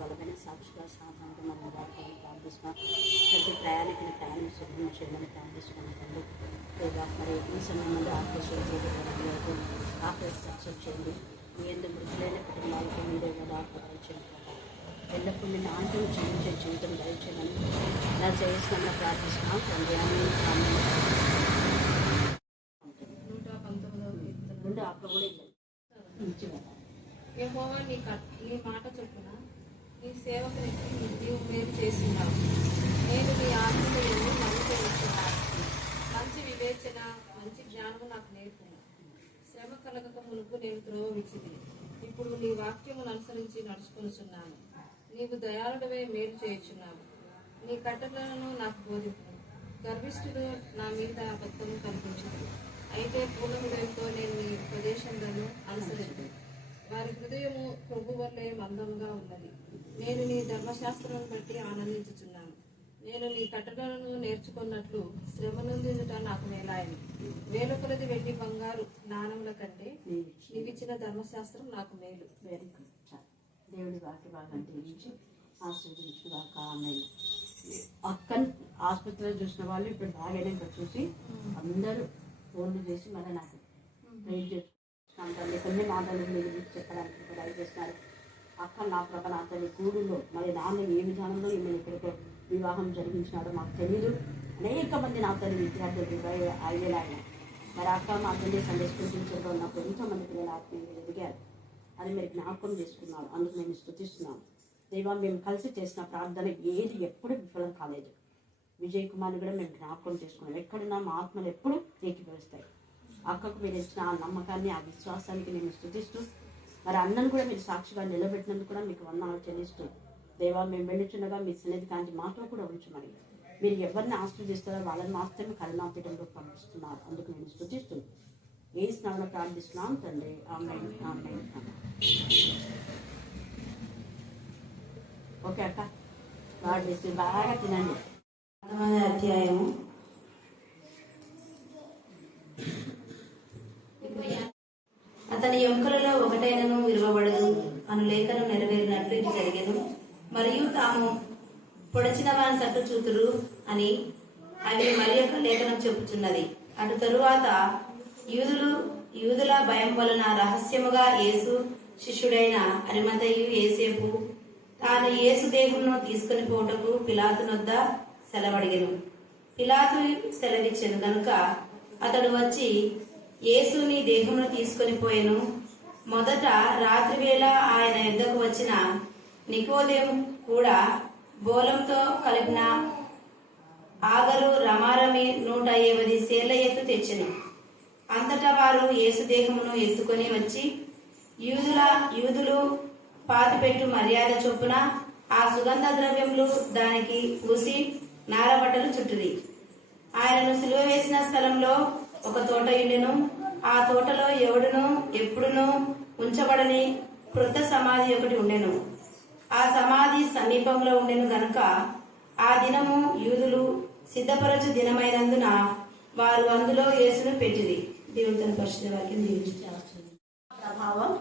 బలమైన సాక్షిగా సాధారణంగా మనం వాడుకొని ప్రార్థిస్తున్నాం. ప్రతి ప్రయాణికుని ప్రయాణం సుఖం చేయమని ప్రార్థిస్తున్నాం తండ్రి. లేదా మరి ఈ సమయంలో ఆపరేషన్ చేయడానికి ఆపరేషన్ సక్సెస్ చేయండి. మీ ఎందుకు మృతులైన కుటుంబాలకు మీరే ఉదాహరణ దయచేయండి. ఎల్లప్పుడూ మీ ఆంటలు జీవించే జీవితం దయచేయమని నా చేసిన ప్రార్థిస్తున్నాం తండ్రి. యెహోవా నీ మాట చొప్పున నీ సేవకునికి నీవు మేలు చేస్తున్నావు. నేను నీ ఆత్మీయులను నమ్ముతున్నాను. మంచి వివేచన మంచి జ్ఞానము నాకు నేర్పును. శ్రమ కలగక మునుపు నేను త్రోవ విడిచితిని. ఇప్పుడు నీ వాక్యమును అనుసరించి నడుచుకొనుచున్నాను. నీవు దయాళుడవే మేలు చేయుచున్నావు. నీ కట్టడలను నాకు బోధింపును. గర్విష్ఠుడు నా మీద అబద్ధము కల్పించును. అయితే పూర్ణ హృదయంతో నేను నీ ఉపదేశములను అనుసరించు. వారి హృదయము కొవ్వు వల్లే మందంగా ఉన్నది. నేను నీ ధర్మశాస్త్రం బట్టి ఆనందించుచున్నాను. నేను నీ కట్టడలను నేర్చుకున్నట్లు శ్రమ నొందుట నాకు మేలాయని. వేల కొలది వెండి బంగారు నాణముల కంటే నీవిచ్చిన ధర్మశాస్త్రం నాకు మేలు. Very good. దేవుడి వాక్య భాగం దీవించి ఆస్వాదించుగాక. ఆమేన్. అక్కని ఆసుపత్రిలో చూసిన వాళ్ళు ఇప్పుడు బాగానే చూసి అందరూ ఫోన్లు చేసి మళ్ళీ నాకు ప్రేర్ చేసుకుంటాను. కొన్ని మాటలు మీరు చెప్పడానికి ట్రై చేస్తున్నారు. అక్క నా ప్రభ నా తల్లి గూడులో మరి నాన్న ఏ విధానంలో ఈమెను ఇక్కడికి వివాహం జరిగించినాడో మాకు తెలియదు. అనేక మంది నా తల్లి విద్యార్థులు అయ్యేలాగా మరి అక్క మా తల్లి సండే స్కూల్ టీచర్గా ఉన్నప్పుడు ఎంతోమంది పిల్లలు ఆత్మీయులు ఎదిగారు. అది మీరు జ్ఞాపకం చేసుకున్నాం. అందుకు మేము స్తుతిస్తున్నాం. దేవా మేము కలిసి చేసిన ప్రార్థన ఏది ఎప్పుడు విఫలం కాలేదు. విజయ్ కుమార్ని కూడా మేము జ్ఞాపకం చేసుకున్నాం. ఎక్కడున్నా మా ఆత్మలు ఎప్పుడు ఏకీభవిస్తాయి. అక్కకు మీరు ఇచ్చిన ఆ నమ్మకాన్ని ఆ విశ్వాసానికి నేను స్తుతిస్తూ మరి అన్నను కూడా మీరు సాక్షిగా నిలబెట్టినందుకు కూడా మీకు వందనాలు చెల్లిస్తూ దేవా మేము వెళ్ళుచుండగా మీ సన్నిధి కాంచి మాతో కూడా ఉంచమని మీరు ఎవరిని ఆశీర్వదిస్తారో వాళ్ళని మాత్రమే కరుణాపీఠంలో పంపిస్తున్నారు. అందుకు నేను స్తుతిస్తూ ఏ స్నామలో ప్రార్థిస్తున్నాం తండ్రి. ఆమేన్ ఆమేన్. ఓకే అక్క గాడ్ బ్లెస్ యు. బాగా తినండి. అధ్యాయము అతని ఎముకలలో ఒకటైనను విరవబడదు అను లేఖనం నెరవేరినట్లు ఇది జరిగెను. మరియు తాము పొడచిన వాని తట్టు చూతురు అని అవి మరి యొక్క లేఖనం చెప్పుచున్నది. అటు తరువాత యూదుల భయం వలన రహస్యముగా యేసు శిష్యుడైన అరిమతయు యేసేపు తాను యేసు దేహమును తీసుకుని పోటకు పిలాతునొద్ద సెలవడిగెను. పిలాతు సెలవిచ్చెను గనుక అతడు వచ్చి యేసుని దేహమును తీసుకొని పోయెను. మొదట రాత్రి వేళ ఆయన యుద్ధకు వచ్చిన నికోదేము కూడా బోలంతో కలిపిన ఆగరు రమారమి 150 సేళ్ల ఎత్తు తెచ్చెను. అంతటా వారు యేసు దేహమును ఎత్తుకొని వచ్చి యూదులు పాతిపెట్టు మర్యాద చొప్పున ఆ సుగంధ ద్రవ్యములు దానికి పూసి నారబట్టలు చుట్టుది. ఆయనను సిలువ వేసిన స్థలంలో ఒక తోట ఉండెను. ఆ తోటలో ఎవడును ఎప్పుడునూ ఉంచబడని క్రొత్త సమాధి ఒకటి ఉండెను. ఆ సమాధి సమీపంలో ఉండెను గనుక ఆ దినము యూదులు సిద్ధపరచు దినమైనందున వారు అందులో యేసును పెట్టిరి. దేవుని తన పరిశుద్ధ వాక్యం దీవించారు. ప్రభావం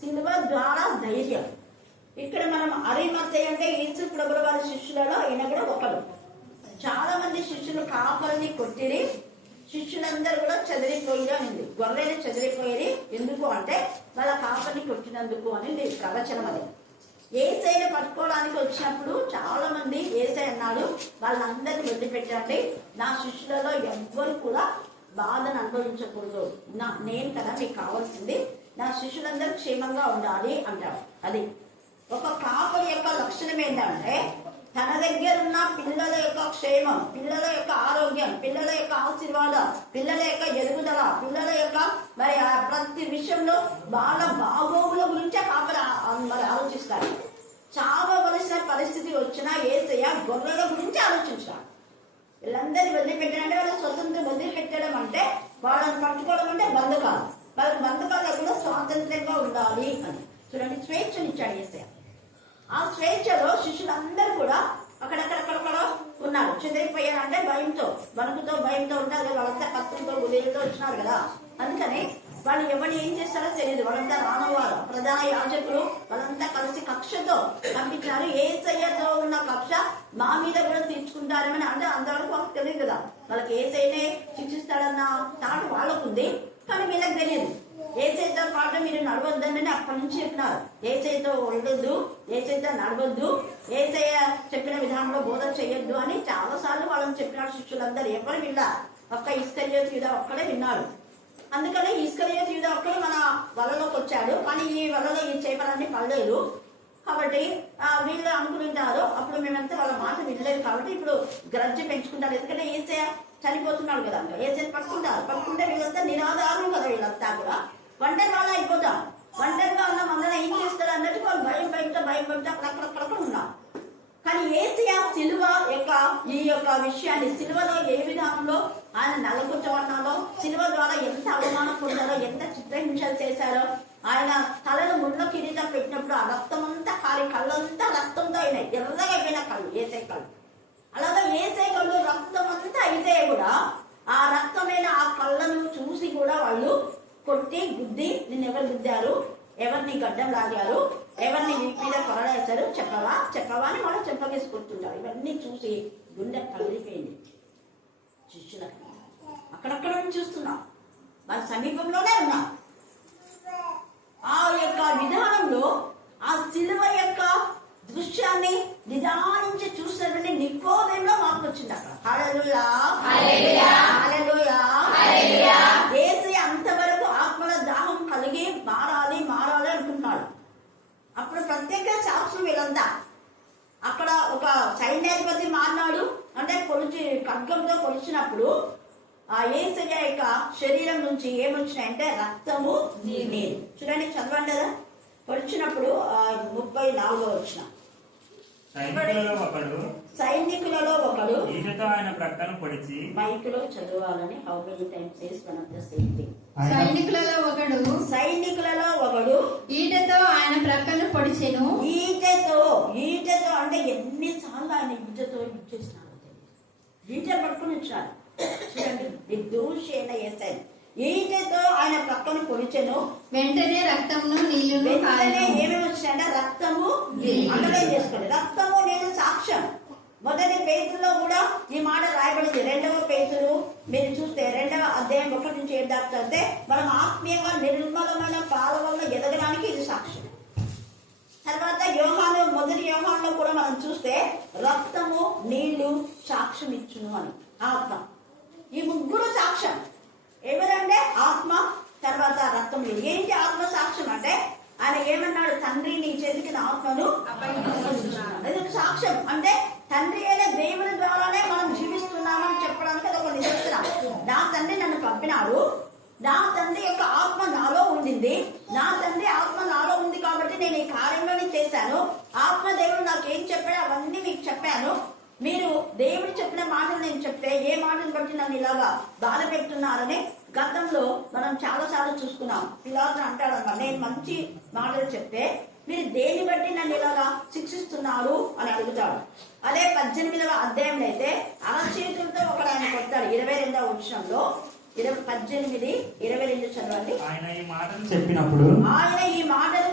సిలువ ద్వారా ధైర్యం. ఇక్కడ మనం అరిమత్తయి అంటే యేసు ప్రభువు వారి శిష్యులలో ఈయన కూడా ఒకడు. చాలా మంది శిష్యులు కాపరిని కొట్టిరి. శిష్యులందరూ కూడా చెదిరిపోయిగా ఉంది. గొర్రెలు చెదిరిపోయేది ఎందుకు అంటే వాళ్ళ కాపరిని కొట్టినందుకు అని ప్రవచనం. అది యేసయ్యను పట్టుకోవడానికి వచ్చినప్పుడు చాలా మంది యేసయ్య అన్నాడు వాళ్ళందరినీ వదిలిపెట్టండి, నా శిష్యులలో ఎవ్వరు కూడా బాధను అనుభవించకూడదు, నేను కదా మీకు కావాల్సింది, నా శిష్యులందరూ క్షేమంగా ఉండాలి అంటాడు. అది ఒక కాపరి యొక్క లక్షణం ఏంటంటే తన దగ్గర ఉన్న పిల్లల యొక్క క్షేమం, పిల్లల యొక్క ఆరోగ్యం, పిల్లల యొక్క ఆశీర్వాదం, పిల్లల యొక్క ఎదుగుదల, పిల్లల యొక్క మరి ప్రతి విషయంలో వాళ్ళ బాగోగుల గురించే కాపరి మరి ఆలోచిస్తారు. చావవలసిన పరిస్థితి వచ్చినా యేసయ్య గొర్రెల గురించి ఆలోచించాడు. వీళ్ళందరినీ వదిలిపెట్టాడంటే వాళ్ళ స్వతంత్రం వదిలిపెట్టడం అంటే వాళ్ళని పట్టుకోవడం అంటే బంధకాలు. వాళ్ళకి బంధకాలు కూడా స్వాతంత్రంగా ఉండాలి అని చూడండి స్వేచ్ఛనిచ్చాడు యేసయ్య. ఆ స్వేచ్ఛలో శిష్యులందరూ కూడా అక్కడక్కడక్కడ ఉన్నారు. చెదిరిపోయారు అంటే భయంతో, వణుకుతో, భయంతో ఉంటారు. వాళ్ళంతా కత్తులతో గుదేలతో వచ్చినారు కదా. అందుకని వాళ్ళు ఎవరిని ఏం చేస్తారో తెలియదు. వాళ్ళంతా రానవారు ప్రధాన యాజకులు వాళ్ళంతా కలిసి కక్షతో పంపించారు. యేసయ్యతో ఉన్న కక్ష మా మీద కూడా తీర్చుకుంటారని అంటే అంతవరకు వాళ్ళకి తెలియదు కదా. వాళ్ళకి యేసయ్యనే శిక్షిస్తాడన్న తాటు వాళ్ళకుంది, కానీ వీళ్ళకి తెలియదు. యేసయ్యతో పాటు మీరు నడవద్దని అప్పటి నుంచి చెప్పినారు. యేసయ్యతో ఉండొద్దు, యేసయ్యతో నడవద్దు, యేసయ్య చెప్పిన విధానంలో బోధ చేయొద్దు అని చాలా సార్లు వాళ్ళని చెప్పినారు. శిష్యులందరూ ఎవరు విన్నారు? ఒక్క ఇస్కరియోతు యూదా ఒక్కడే విన్నాడు. అందుకని ఇస్కరియోతు యూదా ఒక్కడే మన వలలోకి వచ్చాడు, కానీ ఈ వలలో ఈ చేపలన్నీ పడలేదు. కాబట్టి వీళ్ళు అనుకుంటారు అప్పుడు మేమంతా వాళ్ళ మాట వినలేదు కాబట్టి ఇప్పుడు గ్రజ్జ పెంచుకుంటారు. ఎందుకంటే యేసయ్య చనిపోతున్నాడు కదా, యేసయ్య పట్టుకుంటే వీళ్ళంతా నిరాధారం కదా. వీళ్ళంతా కూడా ఒంటరి వాళ్ళ అయిపోతాం. ఒంటరిగా ఉన్న మనల్ని ఏం చేస్తారు అన్నట్టు వాళ్ళు భయం అక్కడక్కడ ఉన్నాం. కానీ యేసయ్య సిలువ యొక్క ఈ యొక్క విషయాన్ని, సిలువలో ఏ విధానంలో ఆయన నలగొచ్చబడినారో, సిలువ ద్వారా ఎంత అవమానం పొందారో, ఎంత చిత్రహింసలు చేశారో, ఆయన తలను ముళ్ళ కిరీటం పెట్టినప్పుడు ఆ రక్తం అంతా కాలి కళ్ళంతా రక్తంతో అయినాయి, ఎర్రగా అయిపోయిన కళ్ళు యేసయ్య కళ్ళు. అలాగే యేసయ్య కళ్ళు రక్తం అంతా అయితే కూడా ఆ రక్తమైన ఆ కళ్ళను చూసి కూడా వాళ్ళు కొట్టి గుద్ది, నిన్ను ఎవరు గుద్దారు, ఎవరిని గడ్డం లాగారు, ఎవరిని వీటి మీద కొరడేశారు, చెప్పవా అని వాళ్ళు చెప్పగేసుకుంటుంటారు. ఇవన్నీ చూసి గుండె కదిలిపోయింది శిష్యులకు. అక్కడక్కడ చూస్తున్నాం, వాళ్ళ సమీపంలోనే ఉన్నాం. ఆ యొక్క విధానంలో ఆ సిలువ యొక్క దృశ్యాన్ని నిదానించి చూసినటువంటి నికోదేములో మార్పు వచ్చింది అక్కడ. హల్లెలూయా, హల్లెలూయా, హల్లెలూయా. యేసయ్య అంతవరకు ఆత్మల దాహం కలిగి మారాలి అనుకుంటున్నాడు. అప్పుడు ప్రత్యేక సాక్షులు వీళ్ళంతా. అక్కడ ఒక సైన్యాధిపతి మారినాడు, అంటే ఖడ్గంతో పొడిచినప్పుడు ఆ యేసయ్య యొక్క శరీరం నుంచి ఏమొచ్చినాయంటే రక్తము, నీరు. చూడండి, చదవండి కదా. పొడిచినప్పుడు 34 వచ్చిన సైనికులలో ఒకడు ఆయన ప్రక్కన పొడిచి, మైకులో చదవాలని how many times says one of the same thing. సైనికులలో ఒకడు ఈటెతో ఆయన ప్రక్కన పొడిచెను. ఈటెతో అంటే ఎన్నిసార్లు ఆయన ఈటెతో ఇచ్చేసినాడు. ఈట పట్టుకుని వచ్చాడు. చూడండి, నిర్దోషైన యేసయ్య ఈటెతో ఆయన ప్రక్కన పొడిచెను. వెంటనే రక్తమును నీళ్లు ఏమేమి వచ్చాయంటే రక్తము, అండర్లైన్ చేసుకోండి, రక్తము నీళ్లు సాక్ష్యం. మొదటి పేతులో కూడా ఈ మాట రాయబడింది. 2వ పేతురు మీరు చూస్తే 2వ అధ్యాయం 1 నుంచి 7 దాకా చదివితే మనం ఆత్మీయంగా నిర్మలమైన పాల వల్ల ఎదగడానికి ఇది సాక్ష్యం. తర్వాత మొదటి యోహానులో కూడా మనం చూస్తే రక్తము నీళ్లు సాక్ష్యం ఇచ్చును అని. ఆత్మ, ఈ ముగ్గురు సాక్ష్యం. ఎవరంటే ఆత్మ, తర్వాత రక్తం. ఏంటి ఆత్మ సాక్ష్యం అంటే ఆయన ఏమన్నాడు? తండ్రి నీ చేతికి నా ఆత్మను అప్పగించున్నాను. సాక్ష్యం అంటే తండ్రి అయిన దేవుని ద్వారానే మనం జీవిస్తున్నామని చెప్పడానికి అది ఒక నిదర్శనం. నా తండ్రి నన్ను పంపినాడు, నా తండ్రి యొక్క ఆత్మ నాలో ఉండింది, నా తండ్రి ఆత్మ నాలో ఉంది కాబట్టి నేను ఈ కార్యంలోనే చేశాను. ఆత్మ దేవుడు నాకు ఏం చెప్పాడు అవన్నీ మీకు చెప్పాను. మీరు దేవుడు చెప్పిన మాటలు నేను చెప్తే ఏ మాటను బట్టి నన్ను ఇలాగా బాధ పెడుతున్నారని గతంలో మనం చాలా సార్లు చూసుకున్నాం. పిలాతు అంటాడన్నమాట, నేను మంచి మాటలు చెప్తే మీరు దేన్ని బట్టి నన్ను ఇలాగా శిక్షిస్తున్నారు అని అడుగుతాడు. అదే 18వ అధ్యాయంలో అయితే అరచేతులతో ఒకడు ఆయన కొడతాడు. 22వ వచనంలో 18:22 చదవండి. ఆయన ఈ మాటలు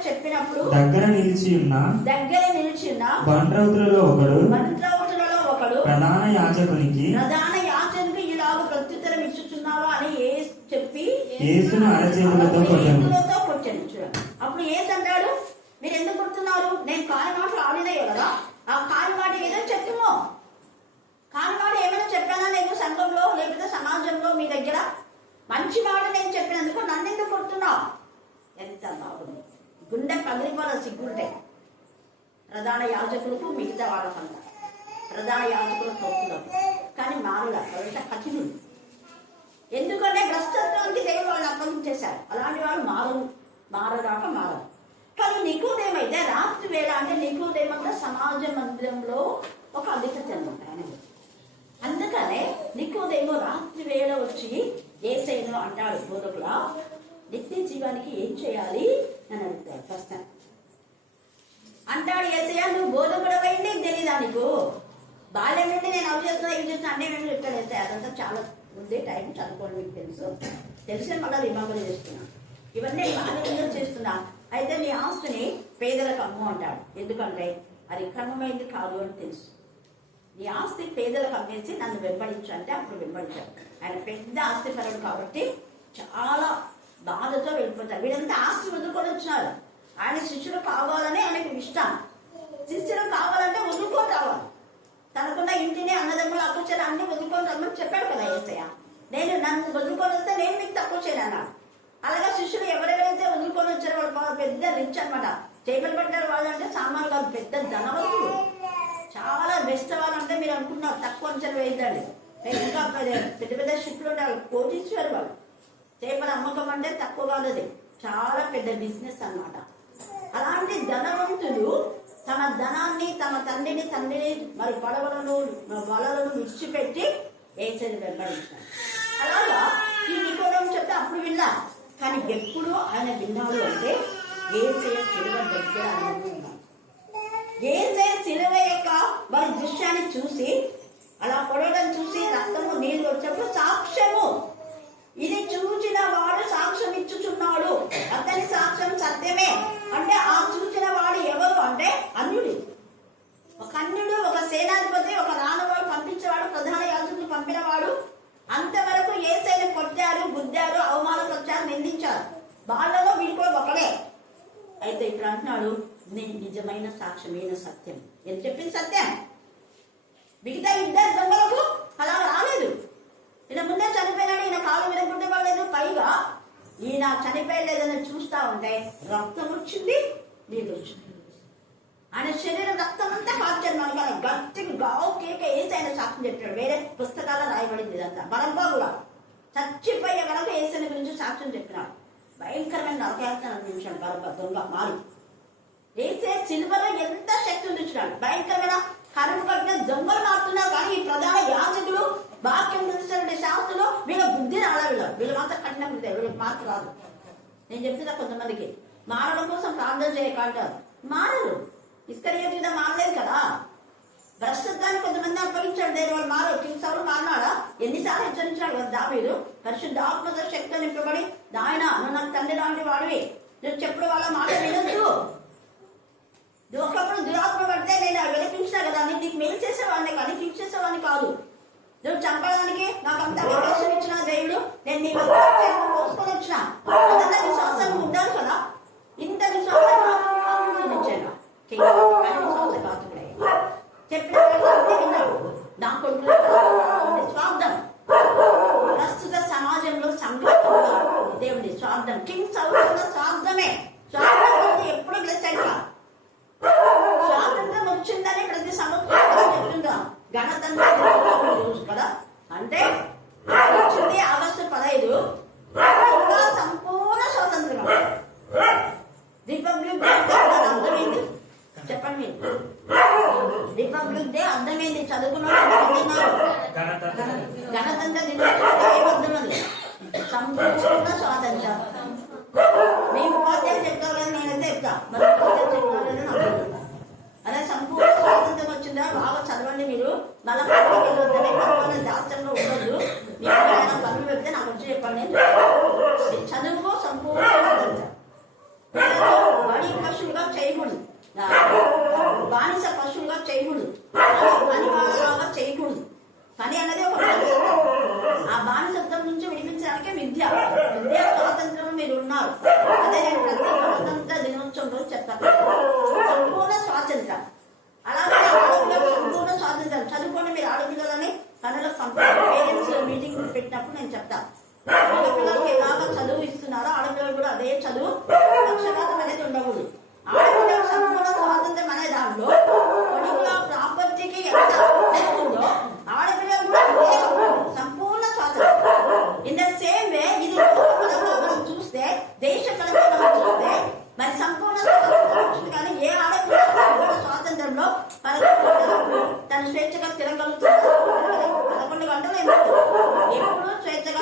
చెప్పినప్పుడు దగ్గర నిలిచి ఉన్న బండ్రౌతులలో ఒకడు ప్రధాన యాజకునికి ఇలాగ ప్రత్యుత్తరం ఇచ్చుచున్నావా అని చెప్పి యేసును అరచేతులతో కొట్టాను. చూడండి, అప్పుడు యేసు అంటాడు, మీరు ఎందుకు కొడుతున్నారు? నేను కాని మాటలు ఆడినాయో కదా, ఆ కాని మాట ఏదో చెప్తుమో. కాని మాట ఏమైనా చెప్పానా నేను సంఘంలో లేకపోతే సమాజంలో మీ దగ్గర? మంచి మాట నేను చెప్పినందుకు నన్ను ఎందుకు కొడుతున్నావు? ఎంత బాగుంది, గుండె పగిలిపోవాలి సిగ్గుంటే. ప్రధాన యాజకులకు మిగతా వాళ్ళకంట, ప్రధాన యాజకులకు తోపులకు, కానీ మారుల కఠినుడు. ఎందుకంటే భ్రష్టత్వానికి దేవుడు వాళ్ళని అప్పగించేశారు. అలాంటి వాళ్ళు మారరు. కానీ నికోదేమైతే రాత్రి వేళ, అంటే నికోదేమంతా సమాజ మందిరంలో ఒక అధిపతి అనమాట ఆయన. అందుకనే నికోదేమో రాత్రి వేళ వచ్చి యేసయ్యను అంటాడు, బోధకుడా నిత్య జీవానికి ఏం చేయాలి అని అడుగుతాడు. ప్రశ్న అంటాడు, యేసయ్య నువ్వు బోధకుడవై నీకు తెలీదా? నీకు బాల్యం నుండి నేను అవి చేస్తున్నా ఇవి చేస్తున్నా అన్నీ మేము చెప్తాను. యేసయ్య అదంతా చాలా ముందే టైం చదువుకోండి, మీకు తెలిసిన మళ్ళీ రిమంబర్ చేస్తున్నాను. ఇవన్నీ బాగా ఎందుకు చేస్తున్నా? అయితే నీ ఆస్తిని పేదలకు అమ్ము అంటాడు. ఎందుకంటే అది క్రమమైంది కాదు అని తెలుసు. నీ ఆస్తి పేదలకు అమ్మేసి నన్ను వెంబడించు అంటే అప్పుడు వెంబడించాడు. ఆయన పెద్ద ఆస్తిపరుడు కాబట్టి చాలా బాధతో వెళ్ళిపోతాడు. వీళ్ళంతా ఆస్తి వదులుకొని వచ్చినారు. ఆయన శిష్యులు కావాలని ఆయనకు ఇష్టం. శిష్యులు కావాలంటే వదులుకొని రావాలి. తనకున్న ఇంటిని, అన్నదమ్ములు, అక్కచెల్లి అన్ని వదులుకొని రమ్మని చెప్పాడు కదా యేసయ్య. నేను నన్ను వదులుకొని వస్తే నేను నీకు తక్కువ చేయను అన్నాడు. అలాగే శిష్యులు ఎవరెవరైతే వదులుకొని వచ్చారో వాళ్ళు పెద్ద రిచ్ అనమాట. చేపలు పట్టారు వాళ్ళు అంటే సామాన్లు కాదు, పెద్ద ధనవంతులు. చాలా బెస్ట్ వాళ్ళు అంటే మీరు అనుకున్నారు తక్కువ అంచనా వేయండి. ఇంకా పెద్ద పెద్ద షిప్లు ఉంటే వాళ్ళు కోటీశ్వరు వాళ్ళు. చేపల అమ్మకం అంటే తక్కువ కాదు, అది చాలా పెద్ద బిజినెస్ అన్నమాట. అలాంటి ధనవంతులు తమ ధనాన్ని, తమ తండ్రిని మరి వలలను విడిచిపెట్టి యేసుని వెంబడించారు. అలాగా ఈ నికోదేము చెప్తే అప్పుడు విన్నా. కానీ ఎప్పుడు ఆయన విన్నాడు అంటే యేసయ్య శిలువ దగ్గర ఆయన ఉన్నాడు. యేసయ్య శిలువ యొక్క మరి దృశ్యాన్ని చూసి, అలా పొడవడం చూసి రక్తము నీళ్ళు వచ్చినప్పుడు సాక్ష్యము, ఇది చూచిన వాడు సాక్ష్యం ఇచ్చుచున్నాడు, అతని సాక్ష్యం సత్యమే అంటే ఆ చూచిన వాడు ఎవరు అంటే అన్యుడు. ఒక అన్యుడు, ఒక సేనాధిపతి, ఒక రాణవాడు పంపించేవాడు, ప్రధాన యాజకులు పంపినవాడు. అంతవరకు యేసయ్యను కొట్టారు, గుద్దారు, అవమానపరిచారు, నిందించారు. వాళ్ళలో వీడు కూడా ఒకడే. అయితే ఇప్పుడు అంటున్నాడు నేను నిజమైన సాక్ష్యమైన సత్యం. ఏం చెప్పింది సత్యం. మిగతా ఇద్దరు దొంగలకు అలా రాలేదు. ఈయన ముందే చనిపోయినాడు, ఈయన కాలు విరగొట్టే వాళ్ళేదో. పైగా ఈయన చనిపోయలేదని చూస్తా ఉంటే రక్తం వచ్చింది, నీళ్ళు వచ్చింది. ఆయన శరీరం రక్తం అంతా కాల్చారు. మనకి ఆయన గట్టిగా గావు కేక వేసి ఆయన సాక్ష్యం చెప్పాడు. వేరే పుస్తకాల్లో రాయబడింది ఇదంతా. బరంబా కూడా చచ్చిపోయే వరకు యేసుని గురించి సాక్ష్యం చెప్పినాడు. భయంకరమైన నరకయాతన అనిపించాడు బరంబా దొంగ మారి. యేసే సిలువలో ఎంత శక్తి ఉండిచ్చినాడు. భయంకరమైన కరువు కట్టిన దొంగలు మారుతున్నారు. కానీ ఈ ప్రధాన యాజకులు, వాక్యం తెలిసినటువంటి శాస్త్రులు వీళ్ళ బుద్ధి రావాలి. వీళ్ళు మాత్రం కఠిన బుద్ధి, వీళ్ళకి మార్పు రాదు. నేను చెప్తున్నా కొంతమందికి మారడం కోసం ప్రార్థన చేయకంటారు, మారరు. ఇస్కరియోతు మీద మారలేదు కదా. భ్రష్టత్వాన్ని కొంతమంది అప్పగించాడు, దేని వాళ్ళు మారు. సౌలు మారినాడా? ఎన్నిసార్లు హెచ్చరించాడు కదా దావీదు. పరిశుద్ధ ఆత్మతో శక్తితో నింపబడి, నాయన నువ్వు నాకు తండ్రి లాంటి వాడివి, నువ్వు చెప్పుడు వాళ్ళ మాట వినొద్దు. నువ్వు ఒకప్పుడు దురాత్మ పడితే నేను వినిపించినా కదా, నీకు మేలు చేసేవాడిని కానీ కీడు చేసేవాడిని కాదు. నువ్వు చంపడానికి నాకు అంత అవకాశం ఇచ్చిన దేవుడు, నేను నీ పోసుకొని వచ్చిన అదంతా విశ్వాసం ఉండాలి కదా. ఇంత విశ్వాసంగా చూపించాను విశ్వాసఘాతుడే చెప్పిన విన్నాడు. నా కొడుకులో స్వార్థం. ప్రస్తుత సమాజంలో సంఘటనలో దేవుడి స్వార్థం. కింగ్ సౌల్ స్వార్థమే. స్వార్థం ఎప్పుడు బ్లెస్ అయినా స్వాతంత్రం వచ్చిందని ప్రతి సంవత్సరం చెప్తుంటాం. గణతంత్ర రోజు కదా, అంటే వచ్చింది ఆగస్టు 15. ఇంకా సంపూర్ణ స్వాతంత్రం. రిపబ్లిక్ డే అర్థమైంది చెప్పండి. రిపబ్లిక్ డే అర్థమైంది చదువుకున్నారు. గణతంత్ర దినోత్సవం ఏమర్థం లేదు. సంపూర్ణ స్వాతంత్రం. మీ ఉపాధ్యాయులు చెప్తారు కదా, నేనైతే చెప్తా. మరి ఉపాధ్యాయులు చెప్తారని నాకు అదే సంపూర్ణ స్వాతంత్రం వచ్చిందా. బాగా చదవండి మీరు. మళ్ళీ పనులు దాస్తంలో ఉండదు. మీకు ఏమైనా పనులు పెడితే నాకు వచ్చి చెప్పండి. చదువుకో సంపూర్ణ స్వాతంత్రం. బడి పశువులుగా చేయకూడదు, బానిస పశువులుగా చేయకూడదు, పని వాళ్ళలాగా చేయకూడదు. పని అనేది ఒక ఆ బానిసత్వం నుంచి విడిపించడానికి విద్యా స్వాతంత్రం మీరు ఉన్నారు. అదే నేను ప్రతి స్వాతంత్ర దినోత్సవం రోజు చెప్తాను. సంపూర్ణ స్వాతంత్రం. అలాగే సంపూర్ణ స్వాతంత్రం చదువుకోండి. మీరు ఆడపిల్లలని పనులకు పంపారు. పేరెంట్స్ మీటింగ్ పెట్టినప్పుడు నేను చెప్తాను. ఆడపిల్లలకి ఎలాగా చదువు ఇస్తున్నారో ఆడపిల్లలు కూడా అదే చదువు. పక్షపాతం అనేది ఉండకూడదు. ఆడపిల్లలకు సంపూర్ణ స్వాతంత్రం అనే దాంట్లో కొడుకుల ప్రాపర్టీకి ఎంత ఉందో ఆడపిల్లలు కూడా సంపూర్ణ స్వాతంత్రం. ఇన్ ద సేమ్ వే ఇది మనం చూస్తే, దేశ పరంగా మనం చూస్తే మరి సంపూర్ణ స్వాతంత్రం వచ్చింది. కానీ ఏ ఆడపిల్ల స్వాతంత్రంలో తన స్వేచ్ఛగా తిరగలుగుతుంది. 11 గంటలు ఎప్పుడు స్వేచ్ఛగా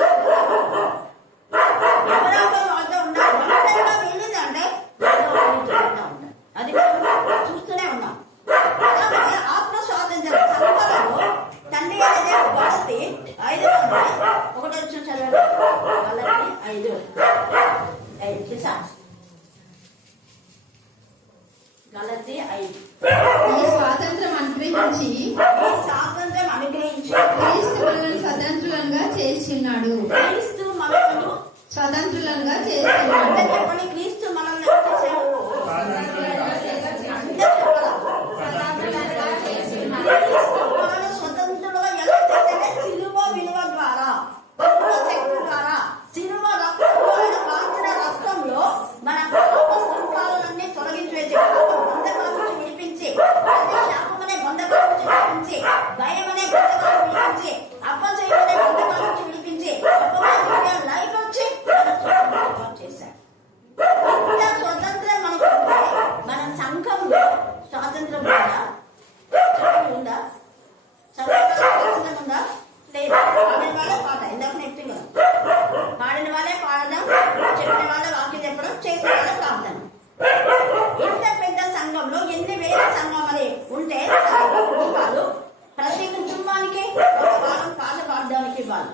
ఇవ్వాలి.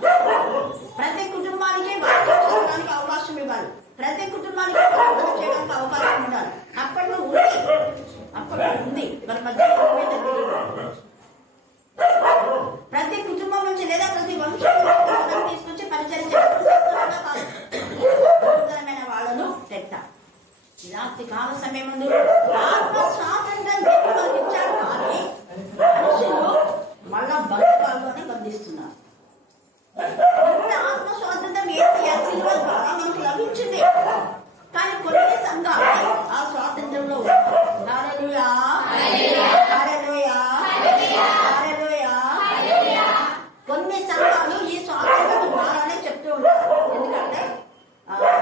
ప్రతి కుటుంబానికి వాక్యం చదవడానికి అవకాశం ఇవ్వాలి. ప్రతి కుటుంబానికి ప్రార్థన చేయడానికి అవకాశం ఉండాలి. అప్పట్లో ఉంది మన మధ్య ప్రతి కుటుంబం నుంచి లేదా ప్రతి వంశం తీసుకొచ్చి పరిచయం వాళ్ళను తెస్తారు. రాత్రి కాల సమయం ముందు ఆత్మ స్వాతంత్రం దేవుడు ఇచ్చాడు, కానీ మనుషులు మళ్ళా బంధకాల్లోనే బంధిస్తున్నారు. ఆత్మ స్వాతంత్రం సిలువ ద్వారా మనకు లభించింది, కానీ కొన్ని సంఘాలు ఆ స్వాతంత్రంలో హల్లెలూయా హల్లెలూయా హల్లెలూయా. కొన్ని సంఘాలు ఈ స్వాతంత్రం ద్వారానే చెప్తూ ఉంటారు. ఎందుకంటే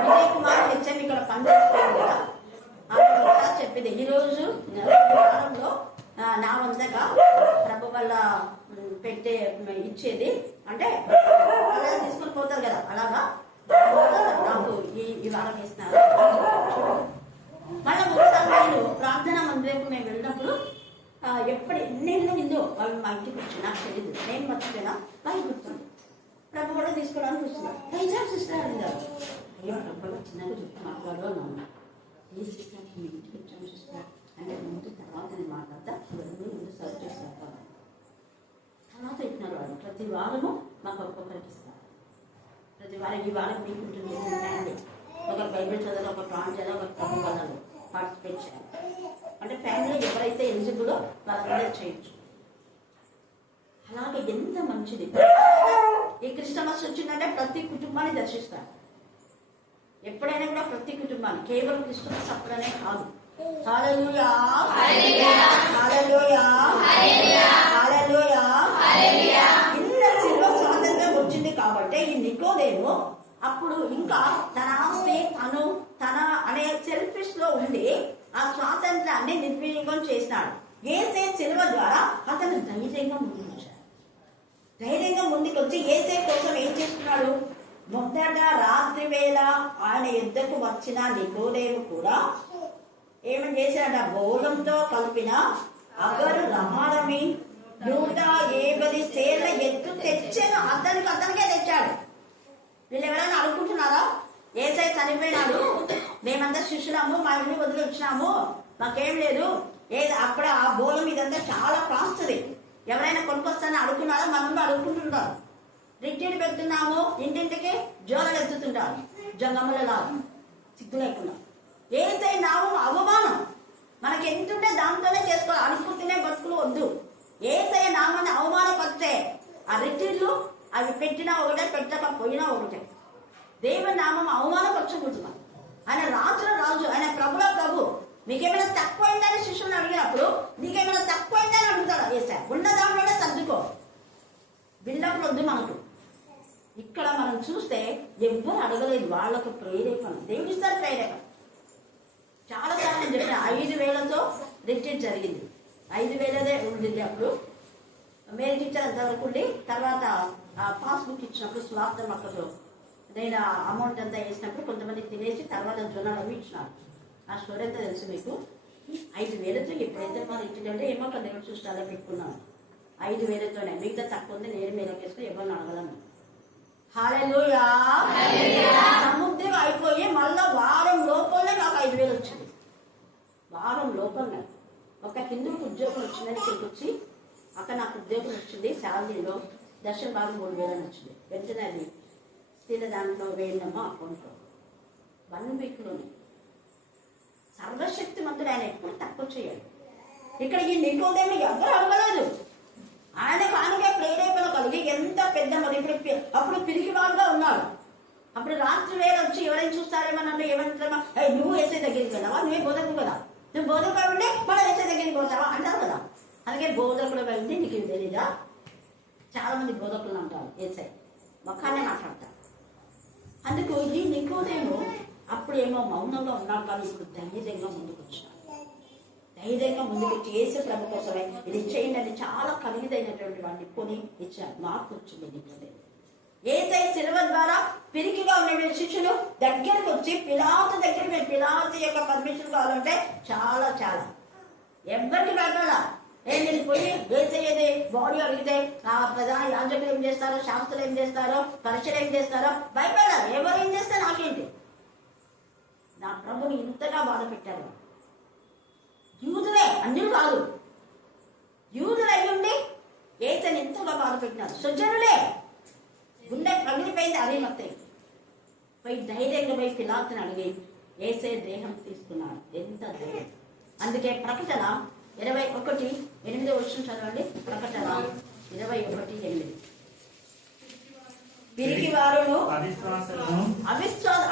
విజయ్ కుమార్ హెచ్ఎం ఇక్కడ పనిచేస్తుంది కదా, ఆమె చెప్పింది ఈరోజు వారంలో నా వంతగా ప్రభు వల్ల పెట్టే ఇచ్చేది అంటే అలా తీసుకొని పోతారు కదా, అలాగా నాకు ఈ వారం ఇస్తున్నారు. మళ్ళీ ఒకసారి నేను ప్రార్థన మందిరకు మేము వెళ్ళినప్పుడు ఎప్పుడు ఎన్నెన్నో విందో వాళ్ళు మా ఇంటికి వచ్చి నాకు తెలియదు, నేను మర్చిపోయినా వాళ్ళు గుర్తుంది. ప్రభు కూడా తీసుకోవడానికి వస్తున్నారు. దయచేసి సిస్టర్ అడిగారు, అయ్యో ప్రభు చిన్నగా చెప్పి మాట్లాడు అన్నాను. ఏ సిస్టర్ మీ ఇంటికి వచ్చాము సిస్టర్ అంటే ముందు తర్వాత నేను మాట్లాడతా, ఇవన్నీ ముందు సర్వ్ చేస్తాను తర్వాత ఇచ్చినారు. వాళ్ళు ప్రతి వారము మాకు ఒక్కొక్కరికి ఇస్తారు. ప్రతి వారం ఈ వారం మీకు ఉంటుంది ఫ్యామిలీ ఒక బైబిల్ చదవాలి, ఒక ప్రాణం చదవాలి, ఒక ప్రభు వదలు పార్టిసిపేట్ చేయాలి. అంటే ఫ్యామిలీలో ఎవరైతే ఎలిజిబులో వాళ్ళందరూ చేయొచ్చు. అలాగే ఎంత మంచిది. ఈ క్రిస్టమస్ వచ్చిందంటే ప్రతి కుటుంబాన్ని దర్శిస్తారు. ఎప్పుడైనా కూడా ప్రతి కుటుంబాన్ని, కేవలం క్రిస్టమస్ అప్పుడనే కాదు. హల్లెలూయా హల్లెలూయా హల్లెలూయా. ఇంత సిల్వ స్వాతంత్రం వచ్చింది కాబట్టి ఈ నికోదేము అప్పుడు ఇంకా తన ఆస్తి తన అనే సెల్ఫిష్ లో ఉండి ఆ స్వాతంత్రాన్ని నిర్వినియోగం చేసినాడు. ఏసే సిలువ ద్వారా అతను ధైర్యంగా ముందుకొచ్చాడు. ధైర్యంగా ముందుకొచ్చి ఏసే కోసం ఏం చేస్తున్నాడు? మొదట రాత్రి వేళ ఆయన యుద్ధకు వచ్చిన నికోదేము కూడా ఏమని చేశాడ? బోధంతో కలిపిన అగరు రమారమి 150 సేర్ల ఎత్తు తెచ్చాను. అతనికే తెచ్చాడు. వీళ్ళు ఎవరైనా అనుకుంటున్నారా ఏసై చనిపోయినాడు, మేమంతా శిష్యులము, మా ఇల్లు వదిలి వచ్చినాము, మాకేం లేదు, అక్కడ ఆ బోధం ఇదంతా చాలా కాస్తుంది, ఎవరైనా కొనుక్కొస్తానని అడుగుతున్నారా? మనం అడుగుతుంటారు. రిట్రీట్ పెడుతున్నాము, ఇంటింటికి జోలలు ఎత్తుతుంటారు, జంగములలా సిగ్గు లేకుండా. ఏసై నామం అవమానం, మనకి ఎంతుంటే దాంతోనే చేసుకోవాలి. అనుకుంటూనే బతుకులు వద్దు. ఏసై నామాన్ని అవమానపరిస్తే ఆ రిట్రీట్లు అవి పెట్టినా ఒకటే, పెట్టకపోయినా ఒకటే. దేవుని నామం అవమానపరచకూడదు. ఆయన రాజుల రాజు, ఆయన ప్రభుల ప్రభు. మీకేమైనా తక్కువైందని శిష్యుని అడిగినప్పుడు నీకేమైనా తక్కువైందని అడుగుతాడు ఏసై. ఉన్న దాంట్లోనే సర్దుకో, బిల్డప్ వద్దు మనకు. ఇక్కడ మనం చూస్తే ఎవ్వరు అడగలేదు, వాళ్ళకు ప్రేరేపణ దేవుడు ఇస్తారు. ప్రేరేపణ చాలా సార్లు నేను చెప్పిన 5,000తో రిట్రీట్ జరిగింది. 5,000దే ఉండింది. అప్పుడు మేరీ టీచర్ అంతవరకు ఉండి తర్వాత పాస్బుక్ ఇచ్చినప్పుడు స్వార్థం అక్కడ నేను అమౌంట్ అంతా వేసినప్పుడు కొంతమంది తినేసి తర్వాత జొన్నలు అవి ఇచ్చినారు. ఆ స్టోరీ అంతా తెలుసు మీకు. 5,000తో ఎప్పుడైతే మా ఇంటికంటే ఏమో ఒక దేవుడు చూసి అలా పెట్టుకున్నాను. 5,000తోనే, మిగతా తక్కువ ఉంది నేను మీద వేసుకుని ఎవరిని అడగలను. హల్లెలూయా. సముద్రం అయిపోయి మళ్ళా వారం లోపలనే నాకు 5,000 వచ్చింది. వారం లోపలనే ఒక హిందువుకి ఉద్యోగం వచ్చిందని ఇక్కడికి వచ్చి అక్కడ నాకు ఉద్యోగం వచ్చింది. శాలరీలో దర్శన భాగం 3,000 వచ్చింది. వెంటనే అది స్థిర దాంట్లో వేయండమ్మా అకౌంట్లో 1 వీక్లోనే. సర్వశక్తిమంతుడు, ఆయన ఎప్పుడు తక్కువ చేయాలి. ఇక్కడ ఈ నికోదేముని ఎవరు అడగలేదు. ఆయనకు ఆయనకే ప్రేరేపణ కలిగి ఎంత పెద్ద మరి అప్పుడు పిరికివాడుగా ఉన్నాడు. అప్పుడు రాత్రి వేళ వచ్చి ఎవరైనా చూస్తారేమనంటే ఏమంటారమ్మా, నువ్వు ఏసై దగ్గరికి వెళ్ళావా, నువ్వే బోధకు కదా, నువ్వు బోధకు ఉంటే మళ్ళీ ఏసై దగ్గరికి పోతావా అంటారు కదా. అలాగే బోధకుడు వెళ్ళి నీకు ఇది తెలీదా? చాలా మంది బోధకులు అంటారు ఏసై మొక్కానే మాట్లాడతారు. అందుకు ఈ నికోదేము అప్పుడు ఏమో మౌనంగా ఉన్నాడు, కానీ ఇప్పుడు ధైర్యంగా ముందుకు వచ్చినాడు. ధైర్యంగా ముందుకొచ్చి యేసు ప్రభు కోసమే ఇది చేయండి అని చాలా ఖరీదైనటువంటి వాడిని కొని ఇచ్చారు. మార్పు వచ్చింది నికోదేము. యేసై సిలువ ద్వారా పిరికిగా ఉన్న శిష్యులు దగ్గరకు వచ్చి పిలాతు దగ్గరికి, పిలాతు యొక్క పర్మిషన్ కావాలంటే చాలా ఎవరికి పెట్టాలా, నేను పోయి ఏసేది బాడీ అడిగితే ఆ ప్రధాన యాజకులు ఏం చేస్తారో, శాస్త్రులు ఏం చేస్తారో, పరిచయం ఏం చేస్తారో భయపడ్డారు. ఎవరు ఏం చేస్తే నాకేంటి? నా ప్రభుని ఇంతగా బాధ పెట్టారు. యూదులే, అన్యులు కాదు, యూదులు అయ్యుండి ఏసని ఎంతగా బాధ పెట్టినారు. సుజనులే, గుండె పగిలిపోయింది. అదే మొత్తం పోయి ధైర్యంగా పోయి పిలాతుని అడిగి ఏసే దేహం తీసుకున్నాడు. ఎంత ధైర్యం! అందుకే ప్రకటన 21:8 చదవండి. ప్రకటన 21:8. పిరికి వారును అవిశ్వాసం,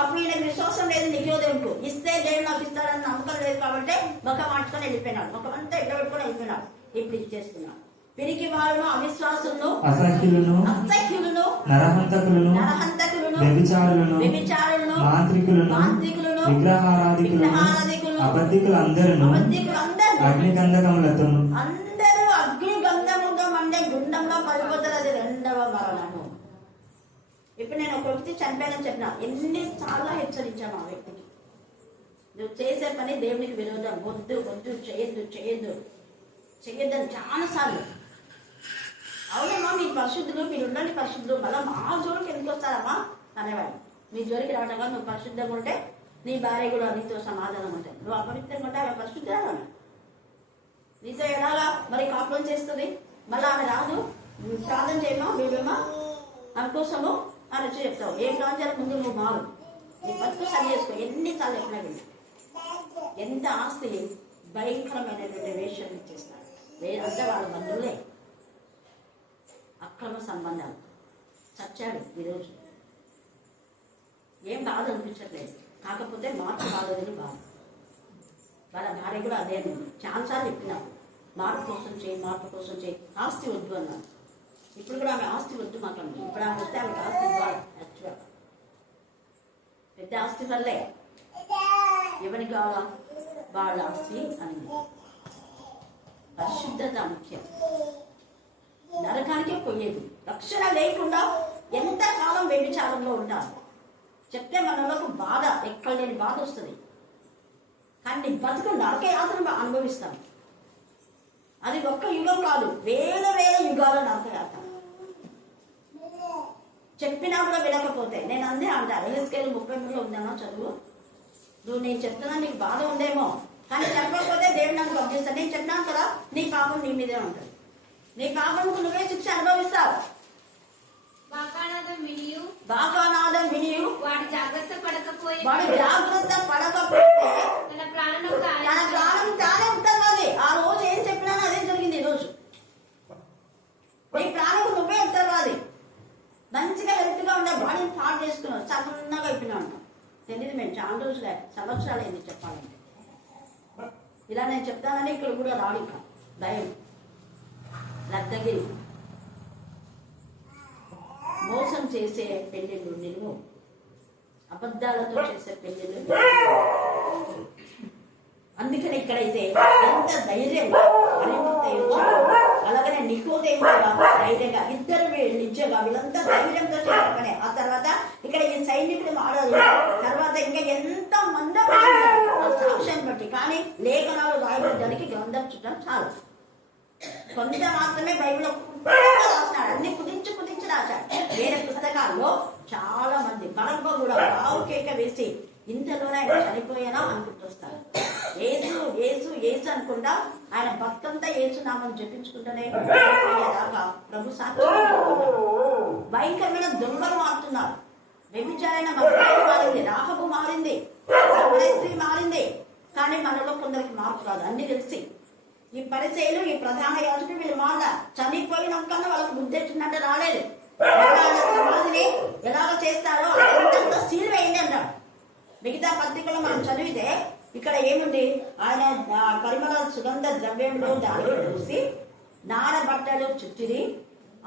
అప్పుడు ఈయనకు విశ్వాసం లేదు నిజోదేవుడు. ఇస్తే దేవుడు నాకు ఇస్తాడని నమ్మకం లేదు కాబట్టి ముఖం మార్చుకొని వెళ్ళిపోయినాడు. ముఖం అంతా ఎడ్డబెట్టుకొని వెళ్ళిపోయినాడు. ఇప్పుడు ఇచ్చేస్తున్నాడు. పిరికి వారును అవిశ్వాసులను అసహ్యులను నరహంతకులను వ్యభిచారులను మాంత్రికులను విగ్రహారాధికులను అబద్ధికులందరూ అగ్నిగంధకములతో అందరూ అగ్నిగంధముగా మండే గుండంలో పడిపోతారు. అది రెండవ మరణము. ఇప్పుడు నేను ఒక వ్యక్తి చనిపోయానని చెప్పిన, ఎన్నిసార్లు హెచ్చరించాను ఆ వ్యక్తికి, నువ్వు చేసే పని దేవునికి విరోధం, వద్దు వద్దు, చేయొద్దు అని చాలాసార్లు. అవునమ్మా మీరు పరిశుద్ధులు, మీరు ఉండండి పరిశుద్ధులు, మళ్ళీ మా జోలికి ఎందుకు వస్తారమ్మా అనేవాడు. నీ జోలికి రావడం కాదు, నువ్వు పరిశుద్ధంగా ఉంటే నీ భార్య కూడా నీతో సమాధానం ఉంటుంది. నువ్వు అపవిత్రంగా ఉంటే ఆమె పరిశుద్ధురాలు, నీతో ఎలాగా మరి కాపురం చేస్తుంది. మళ్ళీ ఆమె రాదు, ప్రార్థన చేయమా మేమేమా ఆమె కోసము అని వచ్చి చెప్తావు. ఏం ప్రాంతాల ముందు నువ్వు మారు, నీ బతుకు సరి చేసుకో. ఎన్నిసార్లు చెప్పినా విన్నా. ఎంత ఆస్తి భయంకరమైనటువంటి వేషాలు ఇచ్చేస్తారు. వేరంతా వాళ్ళ బంధువులే. అక్రమ సంబంధాలు. చచ్చాడు ఈరోజు. ఏం బాధ అనిపించట్లేదు, కాకపోతే మార్పు కాదని బాధ. వాళ్ళ భార్య కూడా అదే ఉంది. చాలాసార్లు చెప్పినారు మార్పు కోసం చేయి, ఆస్తి వద్దు అన్నారు. ఇప్పుడు కూడా ఆమె ఆస్తి వద్దు మాకండి. ఇప్పుడు ఆమె వస్తే ఆమెకు ఆస్తి ఇవ్వాలి. యాక్చువల్గా పెద్ద ఆస్తి వల్లే ఎవరికి కావాలా వాళ్ళ ఆస్తి అని. పరిశుద్ధత ముఖ్యం. నరకానికే పోయేది. రక్షణ లేకుండా ఎంతకాలం వ్యభిచారంలో ఉంటారు చెప్తే మనలోకి బాధ, ఎక్కడ లేని బాధ వస్తుంది. కానీ బతుకు నరక యాత్ర అనుభవిస్తాం. అది ఒక్క యుగం కాదు, వేల యుగాల నరక యాత్ర. చెప్పినా కూడా వినకపోతే నేను అందే అంటాను. ఎహెజ్కేలు 33 ఉందేమో చదువు. నువ్వు నేను చెప్తున్నా నీకు బాధ ఉందేమో, కానీ చెప్పకపోతే దేవుడు నన్ను పంపిస్తాను. నేను చెప్పినాను కదా, నీ పాపం నీ మీదే ఉంటుంది. నీ పాపంకు నువ్వే శిక్ష అనుభవిస్తావు. బాకానాదం వినియు వాడు జాగ్రత్త పడకపోతే తన ప్రాణం తానే ఉత్తరవాది. ఆ రోజు ఏం చెప్పినానో అదే జరిగింది. ఈ రోజు నీ ప్రాణం నువ్వే ఉత్తరవాది. మంచిగా హెల్త్గా ఉండే బాడీని పాడు చేసుకున్నావు, సన్నగా అయిపోయినా ఉంటాం. తెలియదు, మేము చాలా రోజులే, సంవత్సరాలు ఏంది చెప్పాలంటే. ఇలా నేను చెప్తానని ఇక్కడ కూడా రాడు. ఇంకా భయం, రద్దగిరి, మోసం చేసే పెళ్ళిళ్ళు నిలువు, అబద్ధాలతో చేసే పెళ్ళిళ్ళు. అందుకని ఇక్కడైతే ఎంత ధైర్యం అలాగనే నికోదేము ధైర్యంగా, ఇద్దరు నిజంగా వీళ్ళంతా ధైర్యంతో చేయాలి. ఆ తర్వాత ఇక్కడ ఈ సైనికులు మారారు. తర్వాత ఇంకా ఎంత మంది సాక్ష్యాన్ని బట్టి. కానీ లేఖనాలు రాయబడ్డానికి గ్రంథం చుట్టం చాలు. కొంత మాత్రమే బైబిల్లో రాస్తాడు. అన్ని కుదించి రాశాడు. వేరే పుస్తకాల్లో చాలా మంది బలబ్బ కూడా బావు కేక వేసి ఇంతలోనే ఆయన చనిపోయానా అనుకుంటొస్తారు. ఏసు అనుకుంటా ఆయన భక్తంతా ఏసు నామం జపించుకుంటూనే ప్రభు సాక్షి. భయంకరమైన దొంగలు మారుతున్నారు. వ్యభిచారైన మగవాడు మారింది, రాహబు మారింది, స్త్రీ మారింది. కానీ మనలో కొందరికి మార్పు రాదు. అన్ని తెలిసి ఈ పరిచయలు, ఈ ప్రధాన యాజకులు వీళ్ళు మాట చనిపోయినాకన్నా వాళ్ళకి బుద్ధి వచ్చినట్టు రాలేదు. సమాధిని ఎలాగ చేస్తారో అంతా సీల్ వేయండి అంటారు. మిగతా పత్రికలో మనం చదివితే ఇక్కడ ఏముంది, ఆయన పరిమళ సుగంధ ద్రవ్యంలో దానికి చూసి నార బట్టలు చుట్టిరి.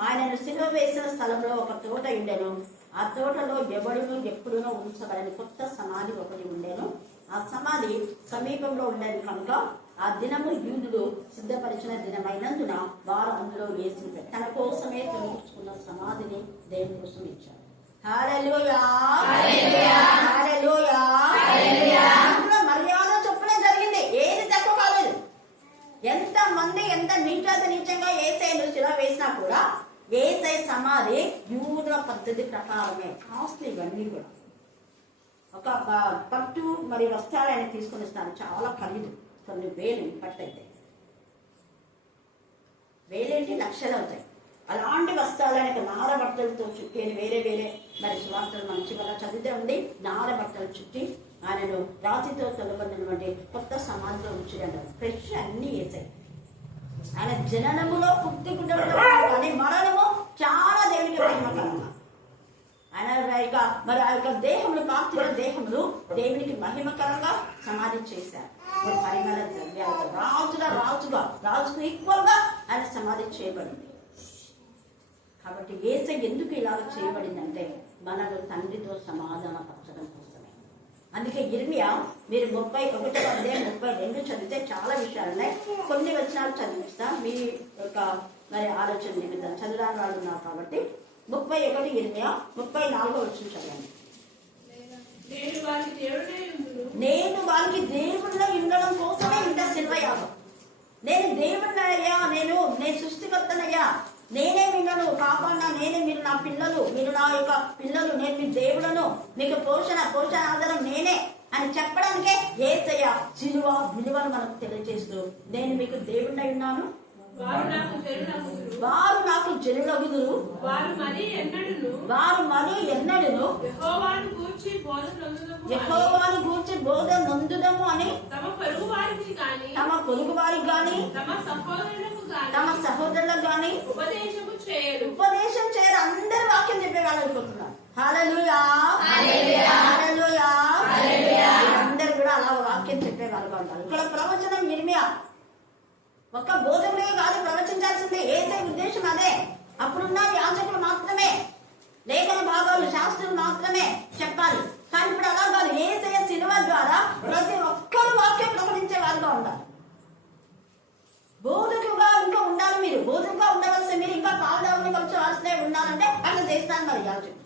ఆయనను సిలువ వేసిన స్థలంలో ఒక తోట ఉండెను. ఆ తోటలో ఎవడును ఎప్పుడునో ఉంచబడని కొత్త సమాధి ఒకటి ఉండేను. ఆ సమాధి సమీపంలో ఉండేది కనుక ఆ దినము యూదులు సిద్ధపరిచిన దినమైనందున వారు అందులో వేసి తన కోసమే తొలగించుకున్న సమాధిని దేవుని కోసం ఇచ్చారు. హల్లెలూయా, హల్లెలూయా. మర్యాద చొప్పునే జరిగింది. ఏది తక్కువ కాలేదు, ఎంత మంది ఎంత నీచంగా ఏసైను శిల వేసినా కూడా ఏసై సమాధి యూదుల పద్ధతి ప్రకారమే. కాస్ట్లీ ఇవన్నీ కూడా. ఒక పట్టు మరి వస్త్రాలు ఆయన తీసుకొని వస్తాను, చాలా ఖరీదు, కొన్ని వేలు పట్టయితే వేలేంటి లక్షలు అవుతాయి. అలాంటి వస్త్రాలు ఆయనకు నార బట్టలతో చుట్టి వేరే వేరే మరి సువార్తలు మంచిగా చదివితే ఉంది. నార బట్టలు చుట్టి ఆయనను రాతితో తొలబడినటువంటి కొత్త సమాధిలో ఉంచాడు. ఫ్రెష్ అన్ని వేసాయి. ఆయన జననములో పుట్టుకుంటూ కానీ మరణము చాలా దేవునికి మహిమకరంగా. ఆయన మరి ఆ యొక్క దేహములు పార్థివ దేహములు దేవునికి మహిమకరంగా సమాధి చేశారు. పరిమళ ద్రవ్యాలు రాజుకు ఈక్వల్ గా ఆయన సమాధి చేయబడింది. కాబట్టి యేసు ఎందుకు ఇలాగ చేయబడిందంటే మనలో తండ్రితో సమాధాన పరచడం కోసమే. అందుకే ఇర్మియా మీరు 31వ అధ్యాయం 32 చదివితే చాలా విషయాలు ఉన్నాయి. కొన్ని వచనాలు చదివిస్తా మీ యొక్క మరి ఆలోచన నిమిత్తం. చదవడానికి వాళ్ళు ఉన్నారు కాబట్టి 31 ఇర్మియా 34వ వచనం చదవండి. నేను వారికి దేవుళ్ళ ఉండడం కోసమే ఇంత శిల్వ యాగం. నేను దేవుడినయ్యా, నేను సృష్టికర్తనయ్యా, నేనే మిమ్మల్ని కాపాడినా, నేనే మీరు నా పిల్లలు, మీరు నా యొక్క పిల్లలు, నేను మీ దేవులను, మీకు పోషణ ఆధారం నేనే అని చెప్పడానికే యేసయ్య శిలువ విలువను మనకు తెలియజేస్తూ నేను మీకు దేవుడినై ఉన్నాను, వారు నాకు జనులగుదురు, వారు మరి ఎన్నడును యెహోవాను గూర్చి బోధ నొందుదము అని తమ పొరుగు వారికి గాని తమ సహోదరులకు గాని ఉపదేశం చేయరు. అందరూ వాక్యం చెప్పే వాళ్ళు అయిపోతున్నారు. హల్లెలూయా, హల్లెలూయా. అందరూ కూడా అలా వాక్యం చెప్పే వాళ్ళుగా ఉంటారు. ఇక్కడ ప్రవచనం ఇర్మియా ఒక్క బోధకుడే కాదు ప్రవచించాల్సిందే. యేసయ్య ఉద్దేశం అదే. అప్పుడున్న యాజకులు మాత్రమే, లేఖన భాగాలు శాస్త్రులు మాత్రమే చెప్పాలి. కానీ ఇప్పుడు అలా కాదు. యేసయ్య శిలువ ద్వారా ప్రతి ఒక్కరు వాక్యం ప్రకటించే వాళ్ళుగా ఉండాలి. బోధకులుగా ఇంకా ఉండాలి. మీరు బోధకుగా ఉండవలసిన మీరు ఇంకా పాలు తాగుని కలిసి ఉండాలంటే అట్లా చేస్తాను. మరి యాజకులు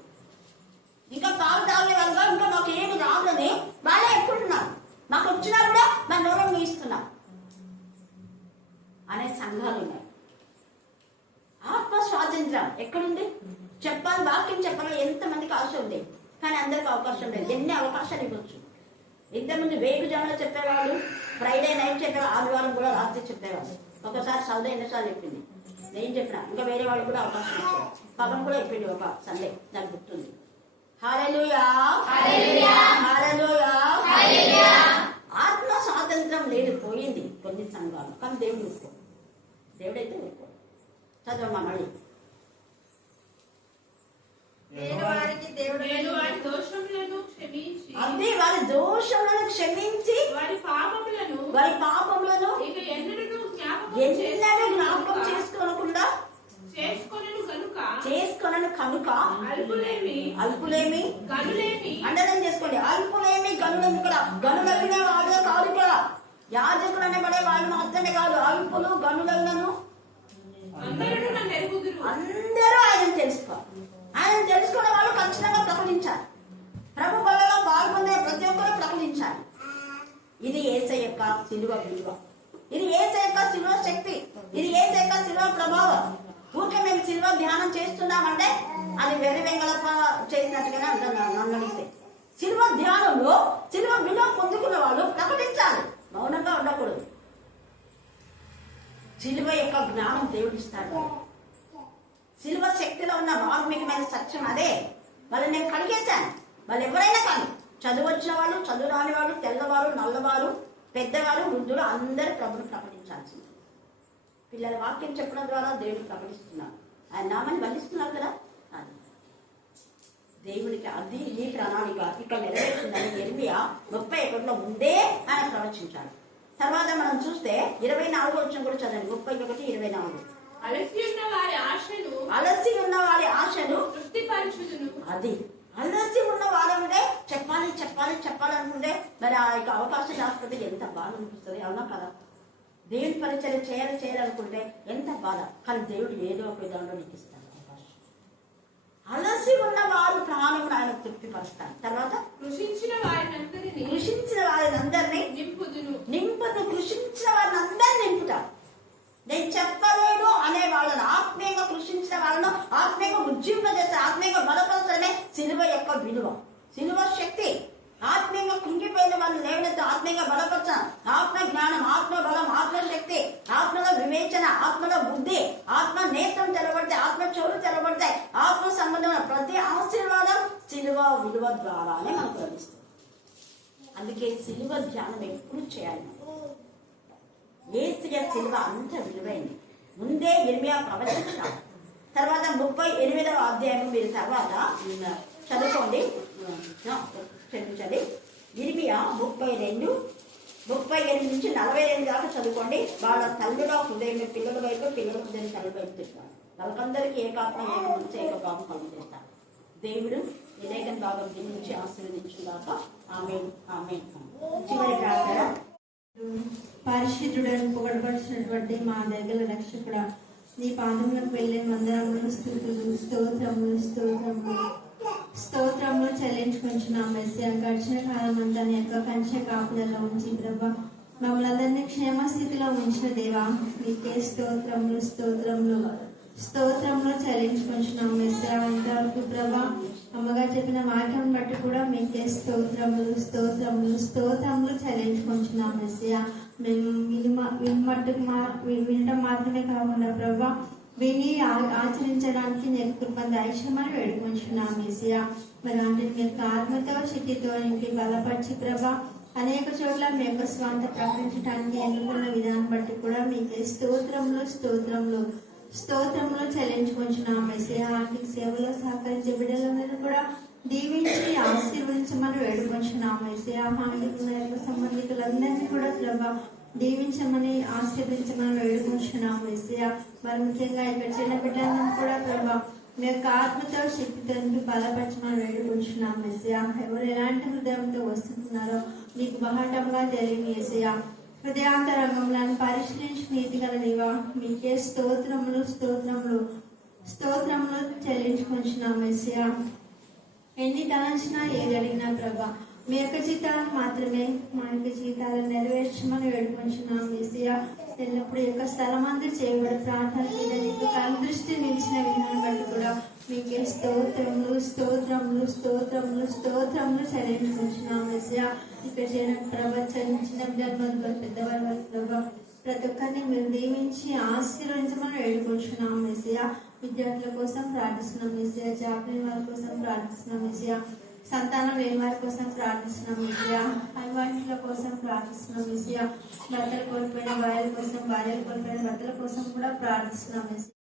ఇంకా పాలు తాగే వాళ్ళుగా ఇంకా మాకు ఏమి రాదని వాళ్ళే ఎక్కుంటున్నారు. మాకు వచ్చినా కూడా మా నోరం మీస్తున్నారు అనే సంఘాలు ఉన్నాయి. ఆత్మ స్వాతంత్రం ఎక్కడుంది? చెప్పాలి, వాక్యం చెప్పాలి. ఎంతమందికి ఆశ ఉంది, కానీ అందరికి అవకాశం లేదు. ఎన్ని అవకాశాలు ఇవ్వచ్చు. ఇంతకుముందు వేగుజాములో చెప్పేవాళ్ళు, ఫ్రైడే నైట్ చెప్పేవాళ్ళు, ఆదివారం కూడా రాత్రి చెప్పేవాళ్ళు. ఒకసారి సౌద ఎన్నిసార్లు చెప్పింది, నేను చెప్పిన, ఇంకా వేరే వాళ్ళు కూడా అవకాశం ఇచ్చారు. పవన్ కూడా చెప్పింది ఒక సండే, నాకు గుర్తుంది. హల్లెలూయా, హల్లెలూయా. ఆత్మ స్వాతంత్రం లేదు, పోయింది కొన్ని సంఘాలు. కానీ దేవుడు ఊరుకో, దేవుడైతే ఊరుకో. చదవమ్మా మళ్ళీ. అదే వారి దోషములను క్షమించి వారి పాపములను ఎన్నడూ జ్ఞాపకం చేసుకోనను కనుక అల్పులేమి అండర్లైన్ చేసుకోండి. అల్పులేమి గనులేమి. ఇక్కడ గనులైన వాళ్ళే కాదు, ఇక్కడ యాజకులు అనబడే వాళ్ళు మాత్రమే కాదు, అల్పులు గనులను అందరూ ఆయన తెలుసుకోవాలి. ఆయన తెలుసుకునే వాళ్ళు ఖచ్చితంగా ప్రకటించాలి. ప్రభు బలలో పాల్గొనే ప్రతి ఒక్కరూ ప్రకటించాలి. ఇది యేసయ్య యొక్క శిలువ విలువ, ఇది యేసయ్య యొక్క శిలువ శక్తి, ఇది యేసయ్య యొక్క శిలువ ప్రభావం. ఊరికే మేము శిలువ ధ్యానం చేస్తున్నామంటే అది వెర్రి వెంగళప్ప చేసినట్టుగానే అంటున్నాను. నన్ను అడిగితే శిలువ ధ్యానంలో శిలువ విలువ పొందుకున్న వాళ్ళు ప్రకటించాలి, మౌనంగా ఉండకూడదు. శిలువ యొక్క జ్ఞానం దేవుడిస్తాడు. శిలువ శక్తిలో ఉన్న వాల్మీకమైన సత్యం అదే. వాళ్ళని నేను కడిగేశాను. వాళ్ళు ఎవరైనా కానీ, చదువు వచ్చిన వాళ్ళు, చదువు రాని వాళ్ళు, తెల్లవారు, నల్లవారు, పెద్దవారు, వృద్ధులు అందరూ ప్రభుని ప్రకటించాల్సింది. పిల్లల వాక్యం చెప్పడం ద్వారా దేవుడిని ప్రకటిస్తున్నారు, ఆయన నామాన్ని వల్లిస్తున్నారు కదా. అది దేవునికి అది ఈ ప్రణాళిక ఇక్కడ నెరవేర్చిందని ఇర్మియా 31లో ముందే ఆయన ప్రవచించాడు. తర్వాత మనం చూస్తే 24వ వచనం కూడా చదవండి. 31:24. అలసి ఉన్న వారి ఆశను అది అలసి ఉన్న వారంటే చెప్పాలనుకుంటే మరి ఆ యొక్క అవకాశం రాకపోతే ఎంత బాధ అనిపిస్తుంది, అవునా కదా? దేవుడి పరిచయం చేయాలనుకుంటే ఎంత బాధ. కానీ దేవుడు ఏదో ఒక విధానంలో నీకు ఇస్తాడు అవకాశం. అలసి ఉన్న వారు ప్రాణం ఆయన తృప్తిపరుస్తాను. తర్వాత కృషించిన వారినందరినీ కృషించిన వారినందరినీ నింపుదును. నింపుతూ కృషించిన వారిని అందరినీ నింపుతాను. నేను చెప్పలేను అనే వాళ్ళను, ఆత్మీయంగా కృషించిన వాళ్ళను ఆత్మీయంగా ఉజ్జీవింపజేస్తే, ఆత్మీయంగా బలపరచడమే సిలువ యొక్క విలువ, సిలువ శక్తి. ఆత్మీయంగా కుంగిపోయిన వాళ్ళని లేవనెత్తి ఆత్మీయంగా బలపరచాలి. ఆత్మ జ్ఞానం, ఆత్మ బలం, ఆత్మశక్తి, ఆత్మలో వివేచన, ఆత్మలో బుద్ధి, ఆత్మ నేత్రం తెలబడతాయి, ఆత్మ చెవులు తెలబడతాయి. ఆత్మ సంబంధమైన ప్రతి ఆశీర్వాదం సిలువ విలువ ద్వారానే మనకు లభిస్తుంది. అందుకే సిలువ ధ్యానం ఎప్పుడు చేయాలి. యేసయ్య సిలువ అంత విలువైంది. ముందే ఇర్మియా ప్రవచించాడు. తర్వాత 38వ అధ్యాయం మీరు తర్వాత చదువుకోండి, క్షమించండి. ఇర్మియా 38 నుంచి 42 దాకా చదువుకోండి. వాళ్ళ తల్లుల హృదయం పిల్లల వైపు, పిల్లల హృదయం తల్లి వైపు తిప్పారు. వాళ్ళకందరికీ ఏకాత్మ, ఏక మనసు, ఏక భావం కలుగుతారు. దేవుడు ఈ లేఖన భాగం దీని నుంచి ఆశీర్వదించుగాక. ఆమేన్, ఆమేన్. చివరి ప్రార్థన. పరిశుద్ధుడని పొగడపరిచినటువంటి మా దగ్గర రక్షకుడా, నీ పాదములకు వెళ్ళే వందనములు, స్తుతులు, స్తోత్రములు, స్తోత్రములు, స్తోత్రములు చెల్లించుకుంటున్నాం. మెస్సియా, గడిచిన కాలం అంతా నీ యొక్క కంచె కాపుదల్లో ఉంచి ప్రభా మమ్మల్ని అందరినీ క్షేమస్థితిలో ఉంచిన దేవా, నీకే స్తోత్రములు, స్తోత్రములు, స్తోత్రములు చెల్లించుకుంటున్నాం. మెస్సియా, ఇంతవరకు ప్రభా అమ్మగారు చెప్పిన వాక్యం బట్టి కూడా మీకే స్తోత్రములు, స్తోత్రములు, స్తోత్రములు చెల్లించుకుంటున్నాం. మెస్సియా, మేము వినటం మాత్రమే కాకుండా ప్రభా విని ఆచరించడానికి నేను కృప దయచేయమని వేడుకుంటున్నాం. మెస్సియా, మరి అంటే మీ యొక్క ఆత్మతో శక్తితో ఇంటి బలపరిచి ప్రభా అనేక చోట్ల మీ యొక్క స్వాంత ప్రకటించడానికి ఎన్నుకున్న విధానం బట్టి కూడా మీకే స్తోత్రములు, స్తోత్రములు, స్తోత్రములు చెల్లించుకుంటున్నాం. మెస్సియా, ఆర్థిక సేవలో సహకరించే బిడ్డలందరూ కూడా దీవించి ఆశీర్వదించమని వేడుకుంటున్నాం. మెస్సియా, యొక్క సంబంధికులందరినీ కూడా ప్రభా దీవించమని ఆశీర్వదించమని వేడుకుంటున్నాం. మెస్సియా, మరి ముఖ్యంగా ఇక్కడ చిన్న బిడ్డలను కూడా ప్రభా మీ యొక్క ఆత్మతో శక్తితో బలపరచమని వేడుకుంటున్నాం. మెస్సియా, ఎవరు ఎలాంటి హృదయంతో వస్తున్నారో నీకు బహటంగా తెలియని యేసయ్యా, హృదయాంతరంగంలో పరిశీలించి నీతి గల నీవా, మీకే స్తోత్రములు, స్తోత్రములు, స్తోత్రములు చెల్లించుకుంటున్నాం. మెస్సియా, ఎన్ని తలంచినా ఏది అడిగినా ప్రభా మీ యొక్క జీతాలను మాత్రమే మా యొక్క జీతాలను నెరవేర్చమని వేడుకుంటున్నాం. మెస్సియా, ఎల్లప్పుడు యొక్క స్థలం అంతా చేయబడి ప్రార్థన మీద నీకు దృష్టి నిలిచిన విధానం బట్టి కూడా మీకే స్తోత్రములు, స్తోత్రములు, స్తోత్రములు, స్తోత్రములు చెల్లించుకుంటున్నాం. మెస్సియా, ఇక్కడ చేయడం ప్రభా చిన్న జన్మలో పెద్దవారి వరకు ప్రభా ప్రతి ఒక్కరిని మీరు దీవించి ఆశీర్వదించమని వేడుకుంటున్నాం. మెస్సియా, విద్యార్థుల కోసం ప్రార్థిస్తున్నాం. మెస్సియా, జాబ్ లేని వారి కోసం ప్రార్థిస్తున్నాం. మెస్సియా, సంతానం లేని వారి కోసం ప్రార్థిస్తున్నాం. మెస్సియా, అలవాట్ల కోసం ప్రార్థిస్తున్నాం. మెస్సియా, భర్తలు కోల్పోయిన భార్యల కోసం, భార్యలు కోల్పోయిన భర్తల కోసం కూడా ప్రార్థిస్తున్నాం. మెస్సియా.